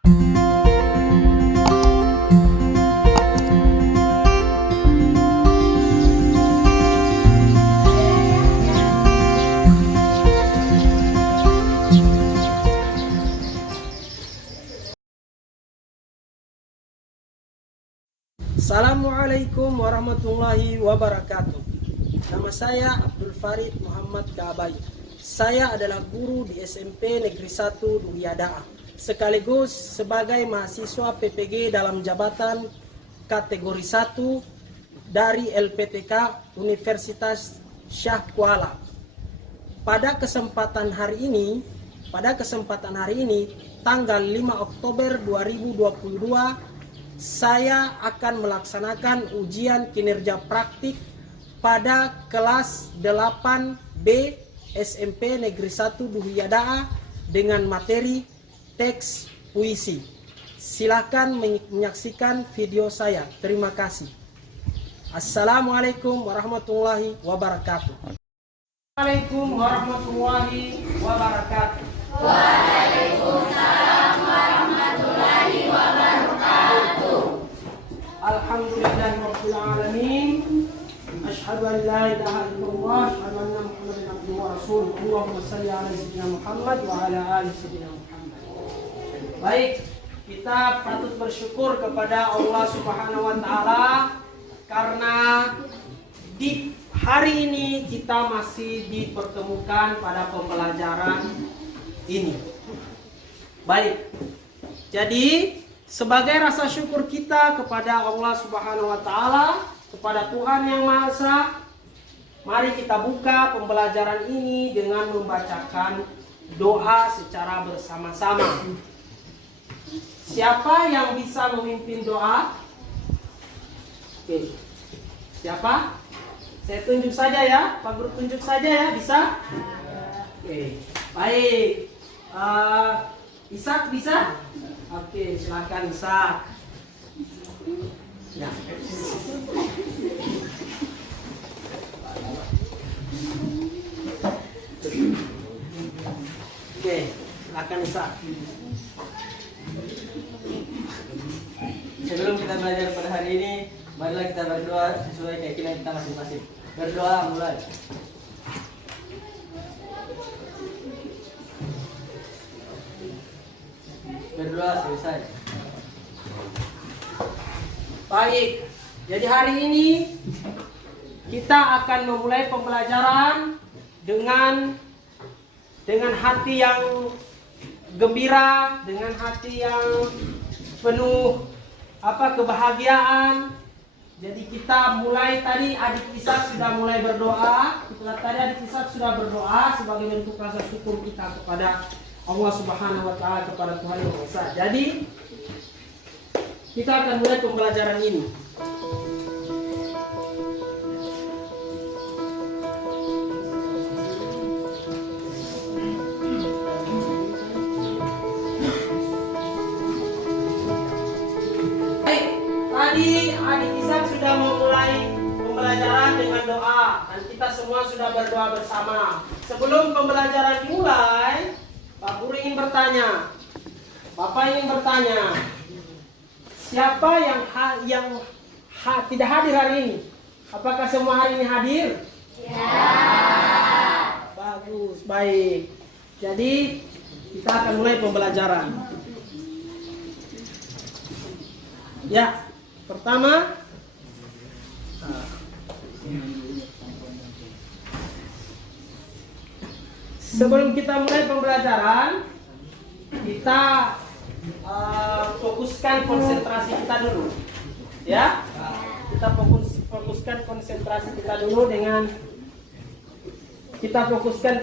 Assalamualaikum warahmatullahi wabarakatuh. Nama saya Abdul Farid Muhammad Kaabai. Saya adalah guru di SMP Negeri 1 Duhiyada'a, sekaligus sebagai mahasiswa PPG dalam jabatan kategori 1 dari LPTK Universitas Syah Kuala. Pada kesempatan hari ini, tanggal 5 Oktober 2022, saya akan melaksanakan ujian kinerja praktik pada kelas 8B SMP Negeri 1 Duhiyada'a dengan materi teks puisi. Silakan menyaksikan video saya. Terima kasih. Assalamualaikum warahmatullahi wabarakatuh. Assalamualaikum warahmatullahi wabarakatuh. Waalaikumsalam warahmatullahi wabarakatuh. Alhamdulillahirabbil alamin. Asyhadu an la ilaha illallah, asyhadu anna Muhammadan abduhu wa rasuluh. Allahumma shalli ala sayyidina Muhammad wa ala ali sayyidina Muhammad. Baik, kita patut bersyukur kepada Allah Subhanahu wa taala karena di hari ini kita masih dipertemukan pada pembelajaran ini. Baik. Jadi sebagai rasa syukur kita kepada Allah Subhanahu wa taala, kepada Tuhan Yang Maha Esa, mari kita buka pembelajaran ini dengan membacakan doa secara bersama-sama. Siapa yang bisa memimpin doa? Oke. Siapa? Saya tunjuk saja ya, Pak Guru tunjuk saja ya, bisa? Oke. Baik. Ishak bisa? Oke, silakan Ishak. Ya. Oke, silakan Ishak. Sebelum kita belajar pada hari ini, marilah kita berdoa sesuai keyakinan kita masing-masing. Berdoa mulai. Berdoa selesai. Baik, jadi hari ini kita akan memulai pembelajaran dengan hati yang gembira, dengan hati yang penuh kebahagiaan. Jadi kita mulai tadi, adik Ishak sudah mulai berdoa. Adik Ishak sudah berdoa sebagai bentuk rasa syukur kita kepada Allah Subhanahu wa taala, kepada Tuhan Yang Maha Esa. Jadi kita akan mulai pembelajaran ini. Baik, tadi adik Ishak sudah memulai pembelajaran dengan doa dan kita semua sudah berdoa bersama. Sebelum pembelajaran dimulai, Pak Guru ingin bertanya, Bapak ingin bertanya, siapa yang tidak hadir hari ini? Apakah semua hari ini hadir? Ya. Bagus, baik. Jadi kita akan mulai pembelajaran. Ya, pertama, sebelum kita mulai pembelajaran, kita fokuskan konsentrasi kita dulu, ya. Kita fokuskan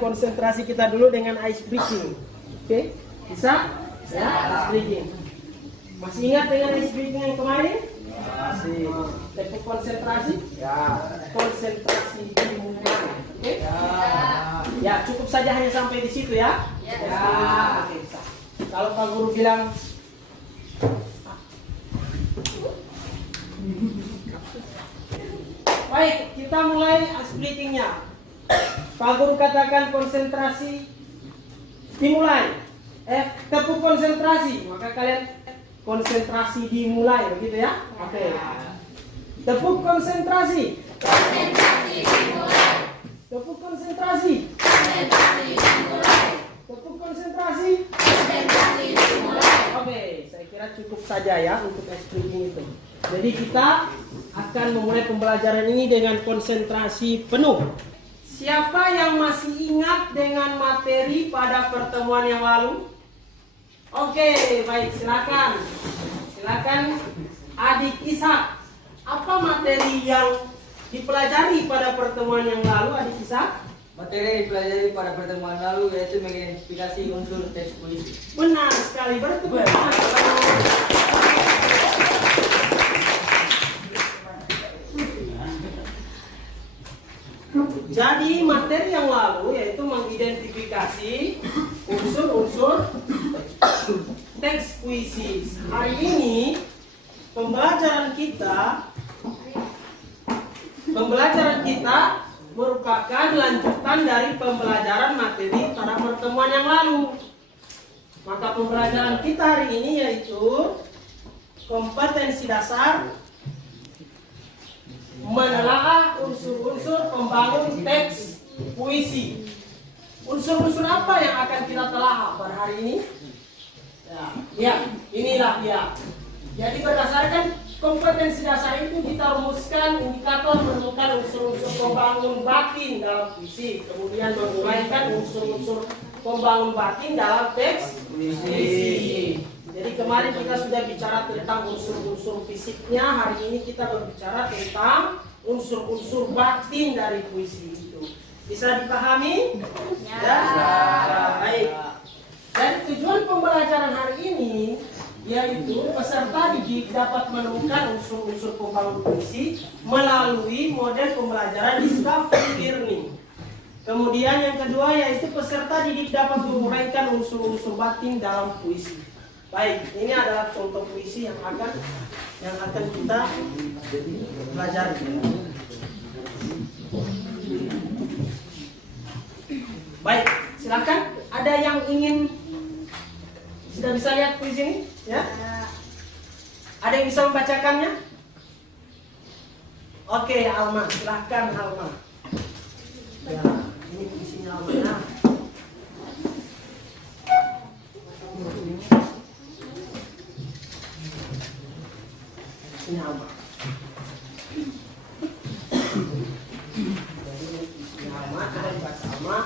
konsentrasi kita dulu dengan ice breaking. Oke, bisa? Ya, ice breaking. Masih ingat dengan ice breaking yang kemarin? Masih. Teknik konsentrasi? Ya. Konsentrasi dimulai. Oke? Ya. Ya, cukup saja hanya sampai di situ ya. Ya. Oke, bisa. Kalau Pak Guru bilang baik, kita mulai splittingnya. Pak Guru katakan konsentrasi dimulai. tepuk konsentrasi. Maka kalian konsentrasi dimulai, begitu ya? Oke. Tepuk konsentrasi. Konsentrasi dimulai. Tepuk konsentrasi. Konsentrasi dimulai. Tepuk konsentrasi. Konsentrasi dimulai. Oke, saya kira cukup saja ya untuk explaining itu. Jadi kita akan memulai pembelajaran ini dengan konsentrasi penuh. Siapa yang masih ingat dengan materi pada pertemuan yang lalu? Oke, baik, silakan. Silakan Adik Ishak. Apa materi yang dipelajari pada pertemuan yang lalu, Adik Ishak? Materi yang dipelajari pada pertemuan lalu yaitu mengidentifikasi unsur teks puisi. Benar sekali, bertepuk tangan. Jadi materi yang lalu yaitu mengidentifikasi unsur-unsur teks puisi. Hari ini pembelajaran kita merupakan lanjutan dari pembelajaran materi pada pertemuan yang lalu. Maka pembelajaran kita hari ini yaitu kompetensi dasar menelaah unsur-unsur pembangun teks puisi. Unsur-unsur apa yang akan kita telah pada hari ini? Ya, inilah dia. Jadi berdasarkan kompetensi dasar itu kita rumuskan indikator menemukan unsur-unsur pembangun batin dalam puisi, kemudian menguraikan unsur-unsur pembangun batin dalam teks puisi. Jadi kemarin kita sudah bicara tentang unsur-unsur fisiknya, hari ini kita berbicara tentang unsur-unsur batin dari puisi itu. Bisa dipahami? Ya. Baik. Dan tujuan pembelajaran hari ini yaitu peserta didik dapat menemukan unsur-unsur pembangun puisi melalui model pembelajaran discovery learning. Kemudian yang kedua yaitu peserta didik dapat menguraikan unsur-unsur batin dalam puisi. Baik, ini adalah contoh puisi yang akan kita pelajari. Baik, silakan. Ada yang ingin sudah bisa lihat puisi ini? Ya? Ada yang bisa membacakannya? Oke, Alma, silakan Alma. Ya, ini puisinya Alma ya. Ini Alma. Ini Alma, coba dibaca Alma.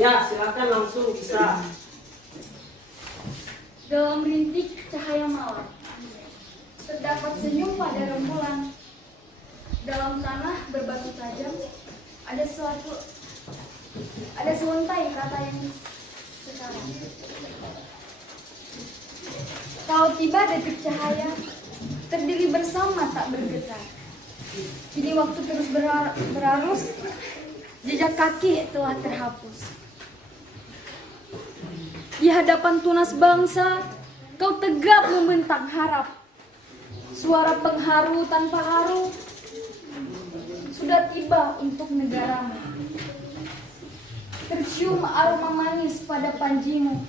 Ya, silakan langsung bisa. Dalam rintik cahaya malam, terdapat senyum pada rembulan. Dalam tanah berbatu tajam, ada seuntai kata yang sekarang. Kau tiba detik cahaya, terdiri bersama tak bergetar. Kini waktu terus berarus, jejak kaki telah terhapus. Di hadapan tunas bangsa, kau tegap membentang harap. Suara pengharu tanpa haru sudah tiba untuk negaramu. Tercium aroma manis pada panjimu.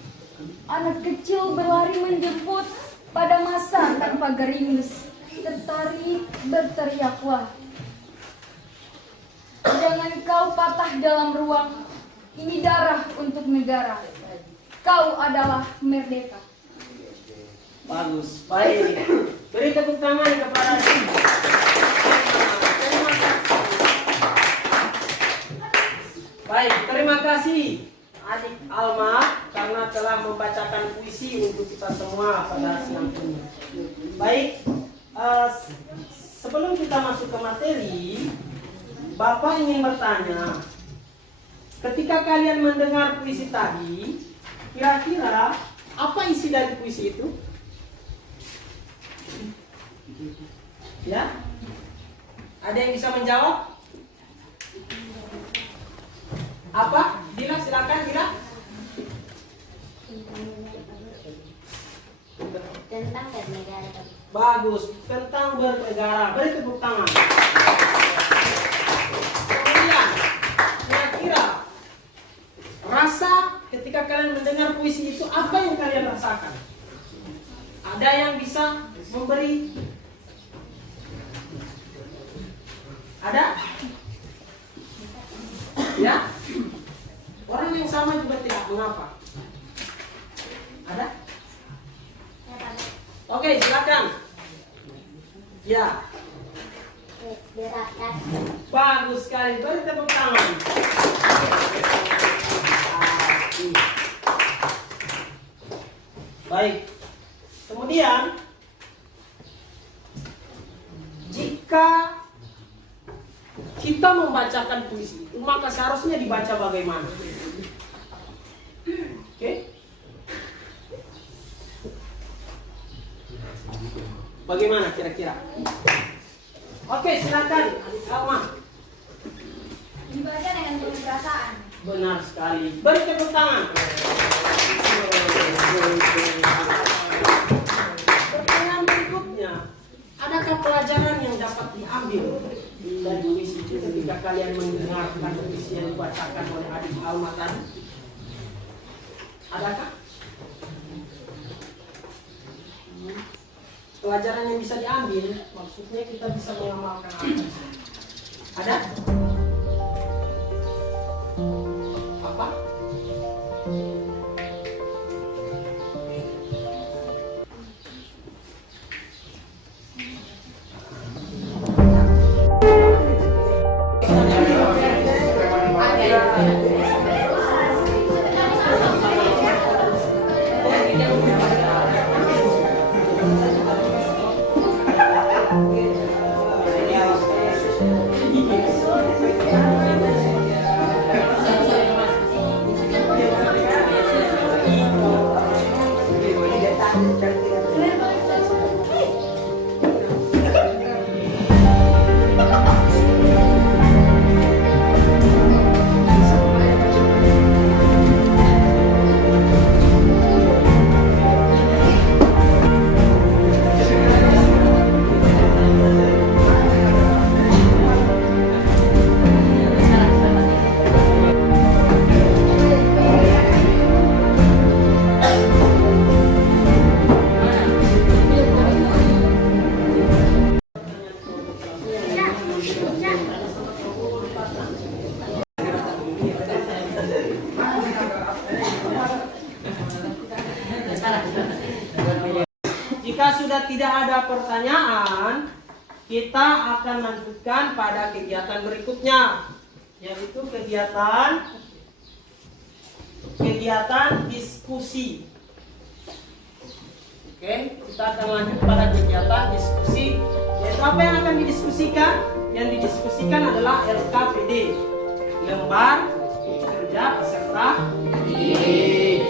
Anak kecil berlari menjemput pada masa tanpa gerimis. Tertarik berteriaklah. Jangan kau patah dalam ruang. Ini darah untuk negara. Kau adalah merdeka. Bagus, baik. Beri tepuk tangan kepada Terima kasih. Baik, terima kasih Adik Alma karena telah membacakan puisi untuk kita semua pada siang ini. Baik, sebelum kita masuk ke materi, Bapak ingin bertanya, ketika kalian mendengar puisi tadi, kira-kira apa isi dari puisi itu? Ya? Ada yang bisa menjawab? Apa? Dila, silakan Dila. Tentang bernegara. Bagus, tentang bernegara. Beri tepuk tangan. puisi itu, apa yang kalian rasakan? Ada yang bisa memberi? Ada? Ya? Orang yang sama juga tidak mengapa. Ada? Oke, silakan. Ya. Beratkan. Bagus sekali. Beri tepuk tangan. Baik. Kemudian jika kita membacakan puisi itu, maka seharusnya dibaca bagaimana? Oke? Bagaimana kira-kira? Oke, silakan Adik Alma. Dibaca dengan penuh perasaan. Benar sekali. Beri tepuk tangan. Pertanyaan berikutnya, adakah pelajaran yang dapat diambil dari puisi itu ketika kalian mendengarkan puisi yang dibacakan oleh Adik Alma tadi? Adakah? Pelajaran yang bisa diambil, maksudnya kita bisa mengamalkan apa? Ada? Apa? Jika sudah tidak ada pertanyaan, kita akan lanjutkan pada kegiatan berikutnya, yaitu kegiatan diskusi. Oke, kita akan lanjut pada kegiatan diskusi, yaitu apa yang akan didiskusikan? Yang didiskusikan adalah LKPD, lembar kerja peserta didik.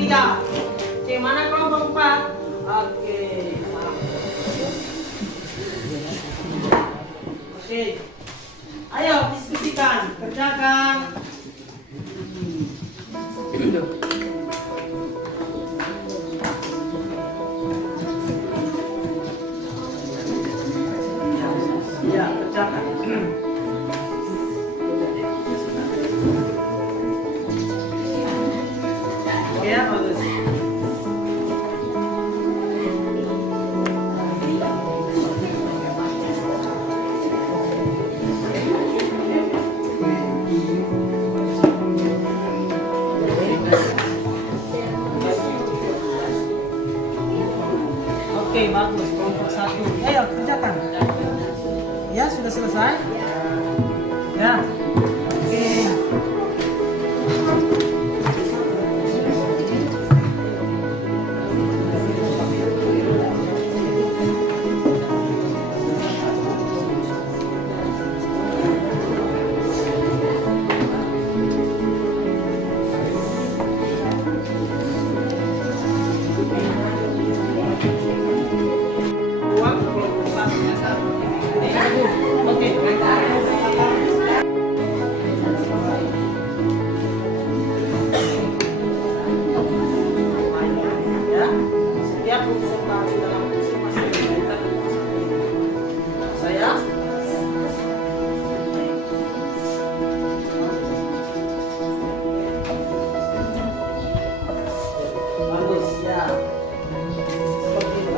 3. Oke, mana kelompok 4? Oke. Oke. Ayo diskusikan, kerjakan. Ya, kerjakan. Oke ya, bagus. Oke, bagus. Kelompok 1. Ayo, kerjakan. Ya, sudah selesai? Ya. Oke. Uang kelompok 1. Oke. Ya, setiap unsur baru dalam fungsi masih berkaitan dengan satu. Saya bagus ya. Seperti itu.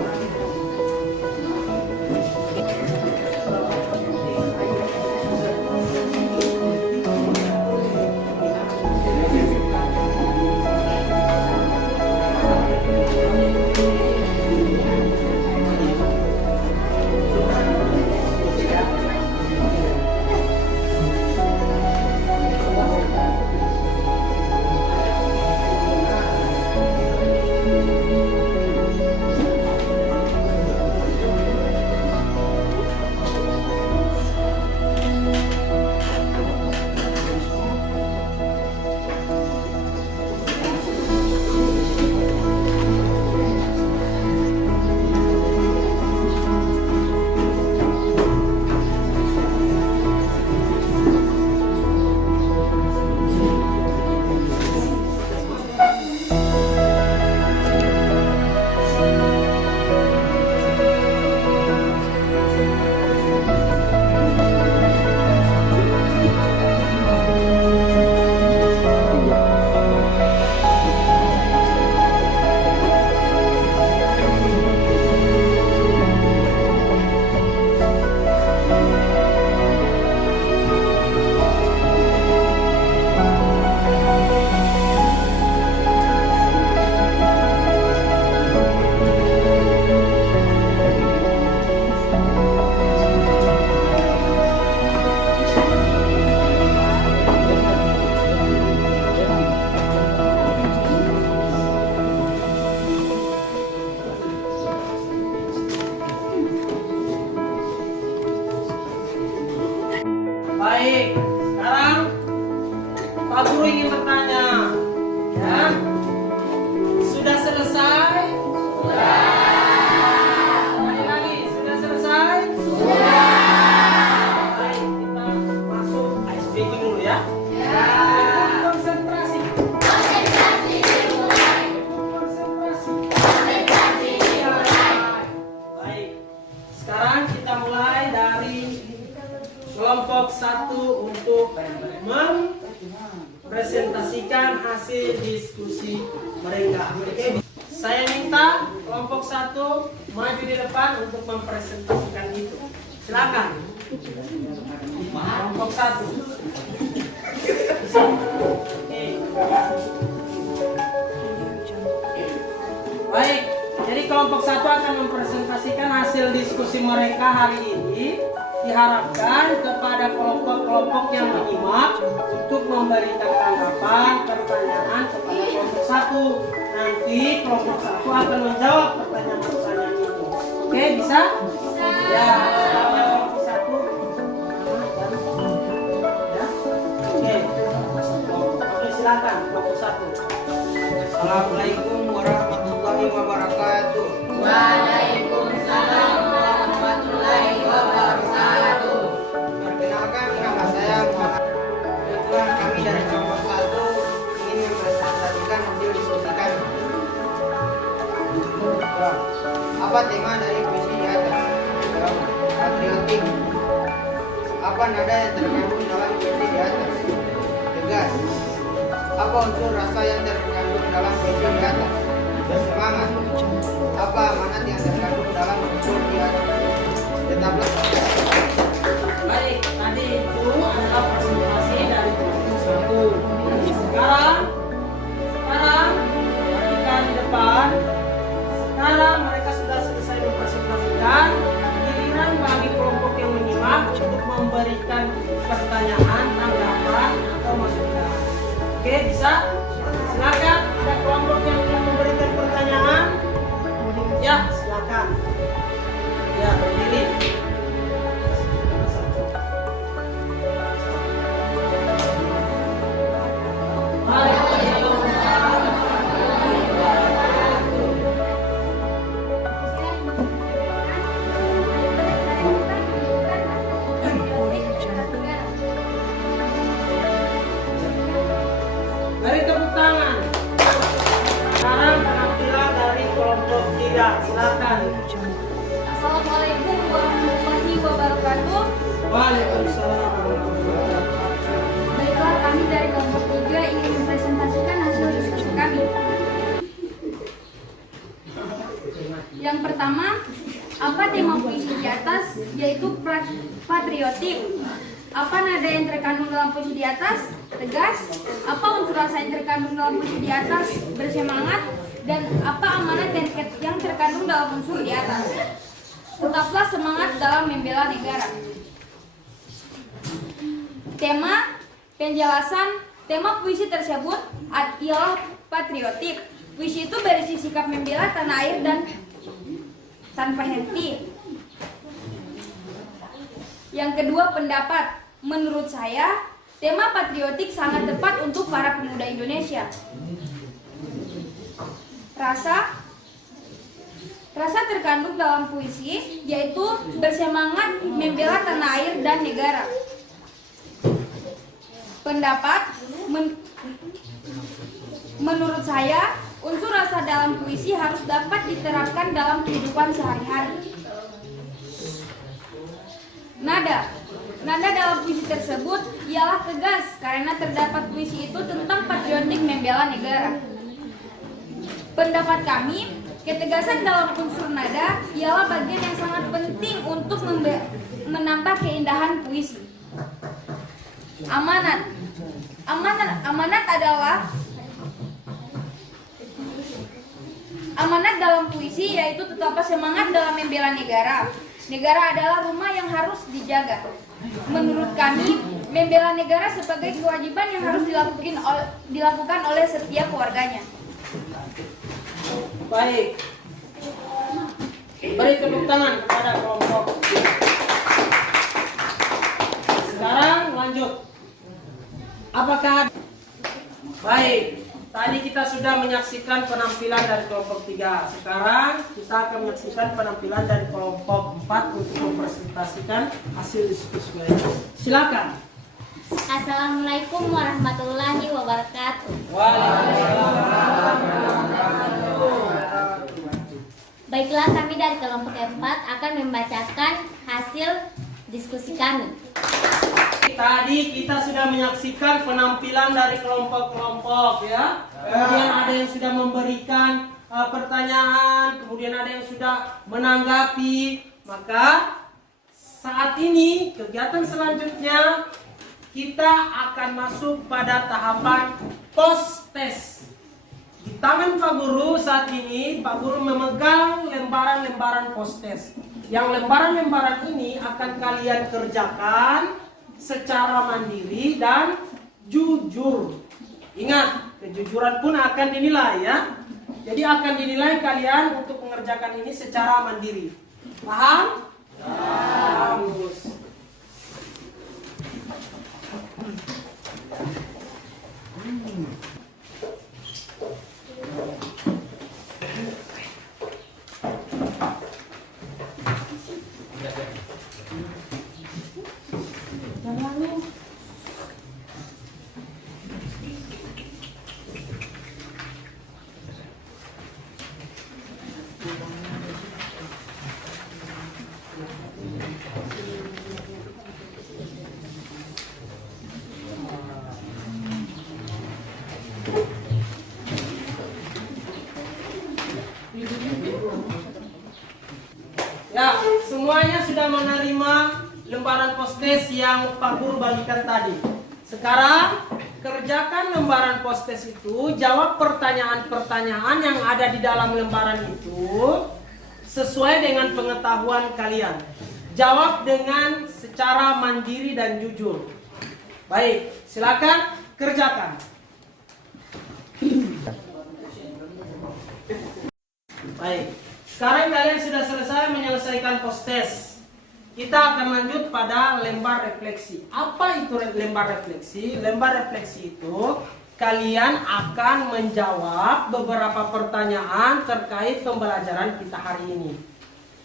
Baik, sekarang Pak Guru ingin bertanya, ya, sudah selesai? Sudah. Lagi, sudah selesai? Sudah. Baik, kita masuk ice breaking dulu ya. Ya. Konsentrasi. Konsentrasi dimulai. Konsentrasi. Konsentrasi dimulai. Baik, sekarang kita mulai dari kelompok 1 untuk mempresentasikan hasil diskusi mereka. Oke, saya minta kelompok 1 maju di depan untuk mempresentasikan itu. Silakan. Kelompok 1. Oke. Baik, jadi kelompok 1 akan mempresentasikan hasil diskusi mereka hari ini. Diharapkan kepada kelompok-kelompok yang menyimak untuk memberikan tanggapan, pertanyaan kepada kelompok 1. Nanti kelompok 1 akan menjawab pertanyaan-pertanyaan itu. Oke, bisa? Bisa. Ya, kelompok 1. Ya. Oke. Oke, silakan kelompok 1. Assalamualaikum warahmatullahi wabarakatuh. Waalaikumsalam warahmatullahi wabarakatuh. Perkenalkan, nama saya Muhammad. Kebetulan kami dari kelompok 1 ingin mempresentasikan hasil diskusi kami. Apa tema dari puisi di atas? Jawaban: patriotik. Apa nada yang terkandung dalam puisi di atas? Tegas. Apa unsur rasa yang terkandung dalam puisi di atas? Bersemangat. Apa amanat yang terkandung dalam unsur di atas? Tetaplah. Baik, tadi itu adalah presentasi dari kelompok 1. Sekarang perhatikan di depan. Sekarang mereka sudah selesai mempresentasikan. Giliran bagi kelompok yang menyimak untuk memberikan pertanyaan, tanggapan, atau masukan. Oke, bisa? Silakan. Ada kelompok yang ingin memberikan pertanyaan? Ya, silakan. Ya, berdiri. Beri tepuk tangan. Sekarang penampilan dari kelompok 3. Silakan. Assalamualaikum warahmatullahi wabarakatuh. Waalaikumsalam warahmatullahi wabarakatuh. Baiklah, kami dari kelompok 3 ingin mempresentasikan hasil diskusi kami. Yang pertama, apa tema puisi di atas? Yaitu patriotik. Apa nada yang terkandung dalam puisi di atas? Tegas. Apa unsur rasa yang terkandung dalam puisi di atas? Bersemangat. Dan apa amanat yang terkandung dalam unsur di atas? Tetaplah semangat dalam membela negara. Tema puisi tersebut ialah patriotik. Puisi itu berisi sikap membela tanah air dan tanpa henti. Yang kedua, pendapat. Menurut saya, tema patriotik sangat tepat untuk para pemuda Indonesia. Rasa terkandung dalam puisi yaitu bersemangat membela tanah air dan negara. Pendapat, menurut saya, unsur rasa dalam puisi harus dapat diterapkan dalam kehidupan sehari-hari. Nada dalam puisi tersebut ialah tegas karena terdapat puisi itu tentang patriotik membela negara. Pendapat kami, ketegasan dalam unsur nada ialah bagian yang sangat penting untuk menambah keindahan puisi. Amanat dalam puisi yaitu tetaplah semangat dalam membela negara. Negara adalah rumah yang harus dijaga. Menurut kami, membela negara sebagai kewajiban yang harus dilakukan oleh setiap warganya. Baik. Beri tepuk tangan kepada kelompok. Sekarang lanjut. Apakah baik? Tadi kita sudah menyaksikan penampilan dari kelompok 3. Sekarang kita akan menyaksikan penampilan dari kelompok 4 untuk mempresentasikan hasil diskusi mereka. Silakan. Assalamualaikum warahmatullahi wabarakatuh. Waalaikumsalam. Baiklah, kami dari kelompok 4 akan membacakan hasil diskusi kami. Tadi kita sudah menyaksikan penampilan dari kelompok-kelompok ya. Kemudian ada yang sudah memberikan pertanyaan, kemudian ada yang sudah menanggapi. Maka saat ini kegiatan selanjutnya kita akan masuk pada tahapan post test. Di tangan Pak Guru saat ini Pak Guru memegang lembaran-lembaran post test. Yang lembaran-lembaran ini akan kalian kerjakan secara mandiri dan jujur. Ingat, kejujuran pun akan dinilai ya. Jadi akan dinilai kalian untuk mengerjakan ini secara mandiri. Paham? Bagus. Ya, semuanya sudah menerima lembaran postes yang Pak Guru bagikan tadi. Sekarang kerjakan lembaran postes itu, jawab pertanyaan-pertanyaan yang ada di dalam lembaran itu sesuai dengan pengetahuan kalian. Jawab dengan secara mandiri dan jujur. Baik, silakan kerjakan. Baik, sekarang kalian sudah selesai menyelesaikan postes. Kita akan lanjut pada lembar refleksi. Apa itu lembar refleksi? Lembar refleksi itu kalian akan menjawab beberapa pertanyaan terkait pembelajaran kita hari ini.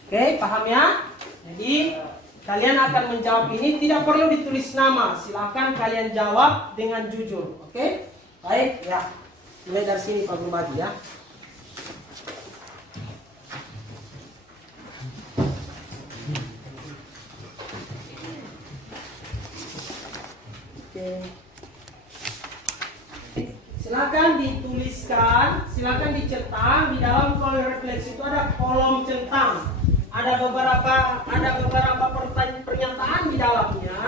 Oke, paham ya? Jadi kalian akan menjawab ini, tidak perlu ditulis nama. Silakan kalian jawab dengan jujur. Oke? Baik, ya. Mulai dari sini Pak Guru bagi ya. Oke. Silakan dituliskan, silakan dicetak di dalam kolom refleksi itu ada kolom centang. Ada beberapa pernyataan di dalamnya.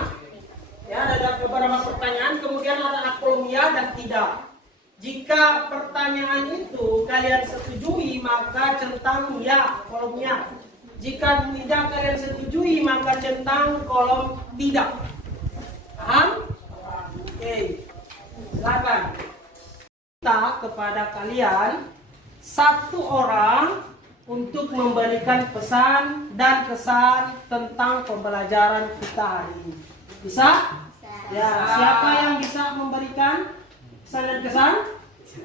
Ya, ada beberapa pertanyaan, kemudian ada kolom ya dan tidak. Jika pertanyaan itu kalian setujui, maka centang ya kolomnya. Jika tidak kalian setujui, maka centang kolom tidak. Paham? Oke. Silakan. Kita kepada kalian satu orang untuk memberikan pesan dan kesan tentang pembelajaran kita hari ini. Bisa? Ya, siapa yang bisa memberikan pesan dan kesan?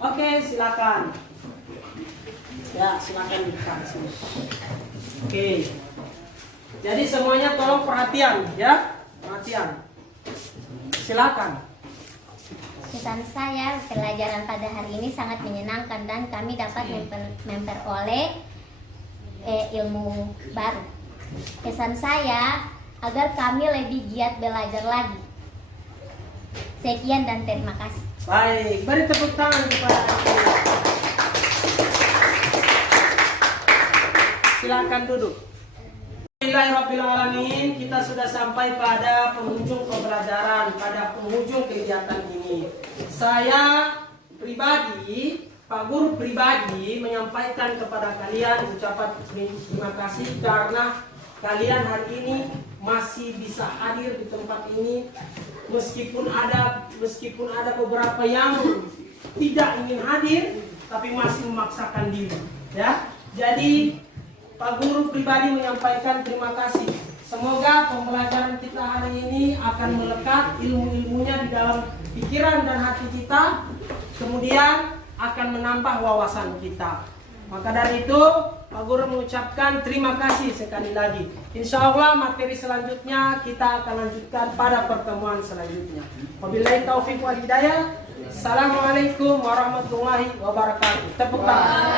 Oke, silakan. Ya, silakan dikasih. Oke. Jadi semuanya tolong perhatian ya. Perhatian. Silakan. Pesan saya, pelajaran pada hari ini sangat menyenangkan dan kami dapat memperoleh ilmu baru. Pesan saya agar kami lebih giat belajar lagi. Sekian dan terima kasih. Baik, beri tepuk tangan kepada aku. Silakan duduk. Bismillahirrahmanirrahim. Kita sudah sampai pada penghujung pembelajaran, pada penghujung kegiatan ini. Saya pribadi, Pak Guru pribadi menyampaikan kepada kalian ucapan terima kasih karena kalian hari ini masih bisa hadir di tempat ini meskipun ada beberapa yang tidak ingin hadir tapi masih memaksakan diri ya. Jadi Pak Guru pribadi menyampaikan terima kasih. Semoga pembelajaran kita hari ini akan melekat ilmu-ilmunya di dalam pikiran dan hati kita, kemudian akan menambah wawasan kita. Maka dari itu Pak Guru mengucapkan terima kasih sekali lagi. Insya Allah materi selanjutnya kita akan lanjutkan pada pertemuan selanjutnya. Wabillahi taufiq wal hidayah. Assalamualaikum warahmatullahi wabarakatuh. Tepuk tangan.